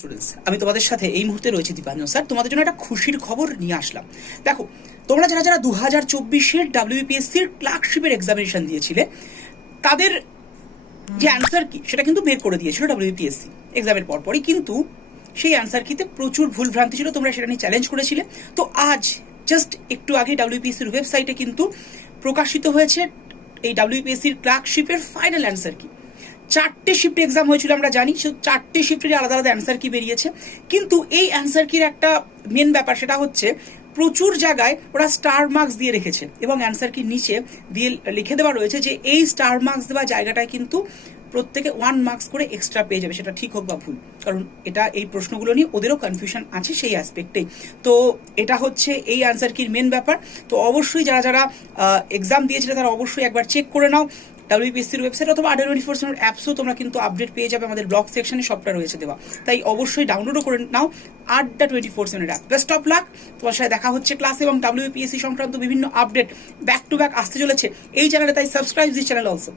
Students, আমি তোমাদের সাথে এই মুহূর্তে রয়েছে দীপাঞ্জন স্যার। তোমাদের জন্য একটা খুশির খবর নিয়ে আসলাম। দেখো, তোমরা যারা যারা 2024-এর WBPSC-র ক্লার্কশিপের এক্সামিনেশন দিয়েছিলে, তাদের যে অ্যান্সার কি সেটা কিন্তু বের করে দিয়েছিল WBPSC এক্সামের পরপরই, কিন্তু সেই অ্যান্সার কিতে প্রচুর ভুল ভ্রান্তি ছিল। তোমরা সেটা নিয়ে চ্যালেঞ্জ করেছিলে। তো আজ জাস্ট একটু আগে WBPSC-র ওয়েবসাইটে কিন্তু প্রকাশিত হয়েছে এই WBPSC-র ক্লার্কশিপের ফাইনাল অ্যান্সার কি। 4টে শিফট এক্সাম হয়েছিল আমরা জানি, সে 4টে শিফটের আলাদা আলাদা অ্যান্সার কি বেরিয়েছে। কিন্তু এই অ্যান্সার কির একটা মেন ব্যাপার, সেটা হচ্ছে প্রচুর জায়গায় ওরা স্টার মার্কস দিয়ে রেখেছে এবং অ্যান্সার কির নিচে দিয়ে লিখে দেওয়া রয়েছে যে এই স্টার মার্কস দেওয়া জায়গাটায় কিন্তু প্রত্যেকে 1 মার্কস করে এক্সট্রা পেয়ে যাবে, সেটা ঠিক হোক বা ভুল। কারণ এটা এই প্রশ্নগুলো নিয়ে ওদেরও কনফিউশন আছে সেই অ্যাসপেক্টেই। তো এটা হচ্ছে এই অ্যান্সার কির মেন ব্যাপার। তো অবশ্যই যারা যারা এক্সাম দিয়েছিল তারা অবশ্যই একবার চেক করে নাও। WBPSC-র ওয়েবসাইট অথবা ADA24/7 অ্যাপসও তোমরা কিন্তু আপডেট পেয়ে যাবে, আমাদের ব্লগ সেকশনে সবটা রয়েছে দেওয়া। তাই অবশ্যই ডাউনলোডও করে নাও ADA24/7 app. Best of luck, তোমার সাথে দেখা হচ্ছে ক্লাস এবং WBPSC সংক্রান্ত বিভিন্ন আপডেট ব্যাক টু ব্যাক আসতে চলেছে এই চ্যানেলে। তাই সাবস্ক্রাইব দিস চ্যানেল অলসো।